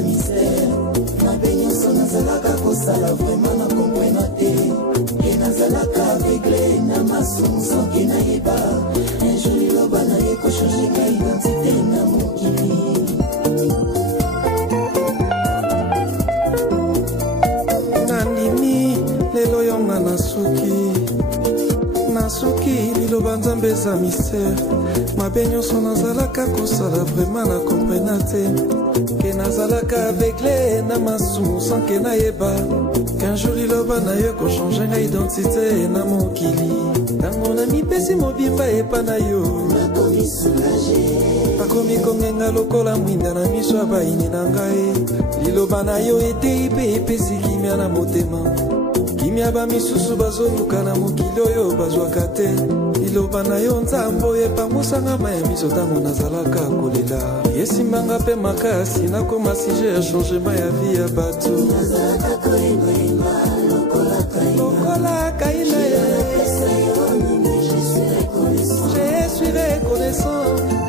misère. Na benyoso nazalaka kosala vraiment na comprena te. Et nazalaka aveuglé na masumu sans que nayeba. Un jour liloba na ye ko changer ka identité na mokili. Nandimi lelo yonga nasuki liloba nzambe eza misère. Mabe nyonso nazalaka kosala vraiment na comprena te. Ke nazalaka aveuglé na masumu sans ke nayeba. Qu'un jour liloba na yo kochange nga identité na mokili. Ntango na mipesi mobimba epa na yo nakomi soulagé. Bakomi kongenga lokola mwinda na miso ya baini na ngai. Liloba na yo etei mpe epesi kimia na motema. Kimia bamisusu bazoluka na mokili oyo bazwaka te. Liloba na yo nzambe oyo epangusanga maya miso ntango nazalaka kolela. Esimbanga mpe makasi nakoma sujet ya changement ya vie ya bato. Nazalaka koyengoyenga lokola kaina ye.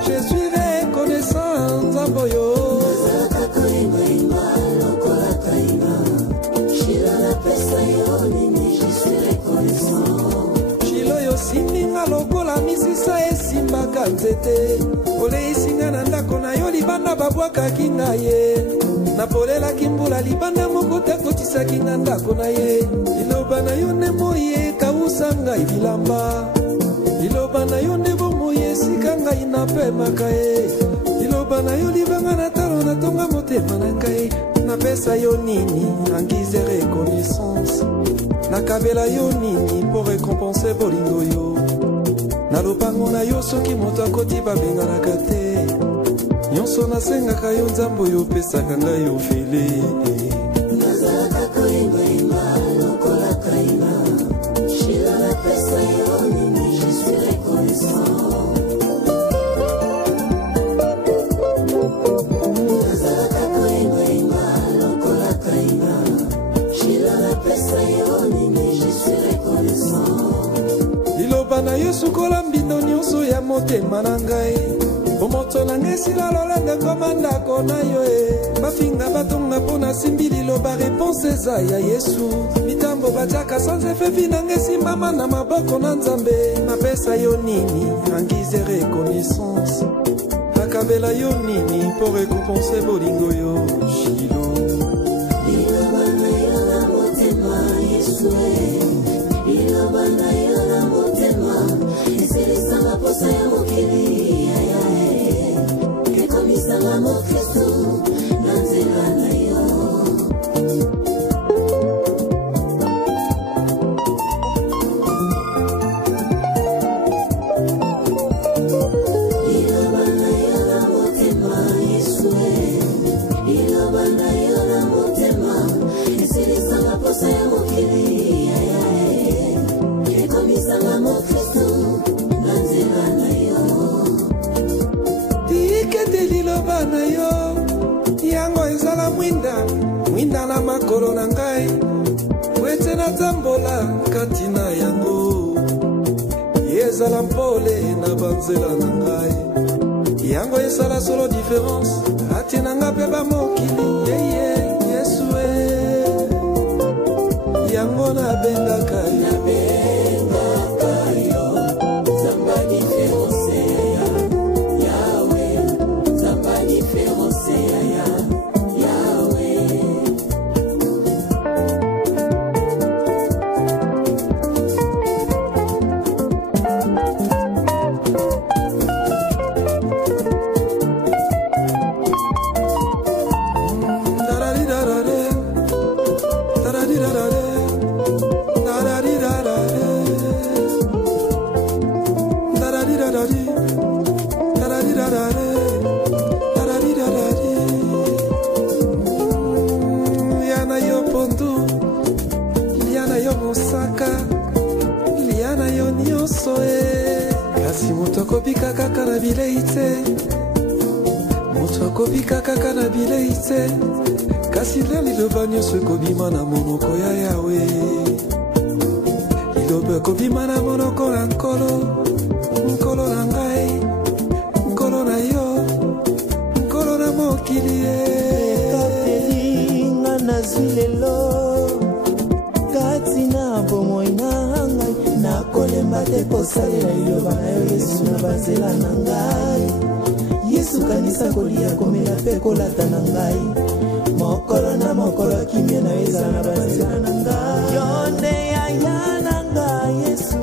Je suis reconnaissant nzambe oyo. Nazalaka koyengoyenga lokola kaina. Shila napesa yo nini, je suis reconnaissant. Shilo yo siminga lokola misisa esimbaka nzete. Oleisinga na ndako na yo libanda babwakaki nga ye. Napolelaki mbula libanda moko te kotisaki nga ndako na ye. Liloba na yo nde moi ekawusa ngai bilamba. Liloba na yo nde bomoi esika ngai napemaka ye. Liloba na yo libanga na talo natonga motema na ngai. Napesa yo nini angize reconnaissance. Nakabela yo nini po récompenser bolingo yo. Na lopango na yo soki moto akoti babenganaka te. Nyonso nasengaka yo nzambe oyo opesaka ngai ofele. Nazalaka koyengoyenga lokola kaina. Shila napesa yo nini, je suis reconnaissant. Nazalaka koyengoyenga lokola kaina. Shila napesa yo nini, je suis reconnaissant. Liloba na yo sukola mbindo nyonso ya motema na ngai. Omoto na ngai sila lolenge koma ndako na yo e. Bafinga batonga mpona simbi liloba réponse eza ya Yesu. Mitambo batiaka sans efevi na ngai simbama na maboko na nzambe. Napesa yo nini angize reconnaissance. Nakabela yo nini po récompenser bolingo yo Shilo. Liloba na yo na motema Yesu e. Liloba na yo na motema eselisanga posa ya mokili. Ekomisanga mokristo na nzela na yo. Liloba na yo na motema Yesu e. Liloba na yo na motema eselisanga posa ya mokili. Ekomisanga mokristo na nzela na yo. Tikete liloba na yo yango ezala mwinda na makolo na ngai. Wete na tambola kati na yango. Ezala mpole na banzela na ngai. Yango esala solo différence ati na nga pe bamokili. Yesu e. Yango nabengaka yo. Liana yo pondu, liana yo mosaka, liana yo nyonso e. Kasi moto akobika kaka na bilei te. Moto akobika kaka na bilei te. Kasi le liloba nyonso ekobima na monoko ya Yawe. Liloba ekobima na monoko na nkolo. Nkolo na ngai, nkolo na yo, nkolo na mokili e. nazwi lelo kati na bomoi na ngai nakolemba te kosalela liloba na yo Yesu na banzela na ngai Yesu kanisa kolia komela mpe kolata na ngai mokolo na mokolo kimia na yo ezala na banzela na ngai yo nde yaya na ngai Yesu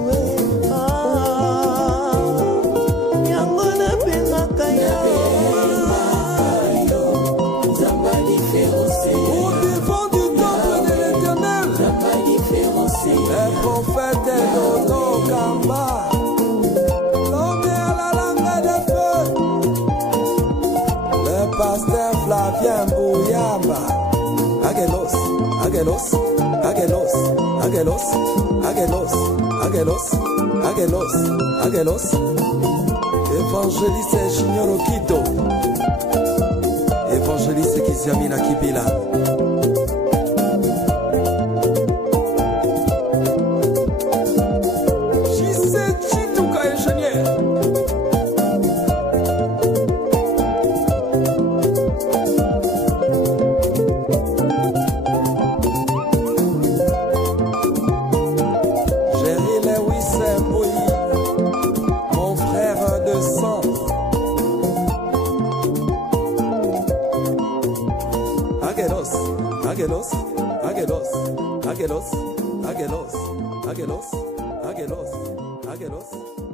yango napengaka yo prophète Dodo Kamba, nommé à la langue de feu, le pasteur Flavien Bouyamba, Agelos, Agelos, Agelos, Agelos, Agelos, Agelos, Agelos, Agelos, évangéliste Junior Okito, évangéliste Kiziamina Kibila. Agelos, Agelos, Agelos, Agelos, Agelos, Agelos, Agelos.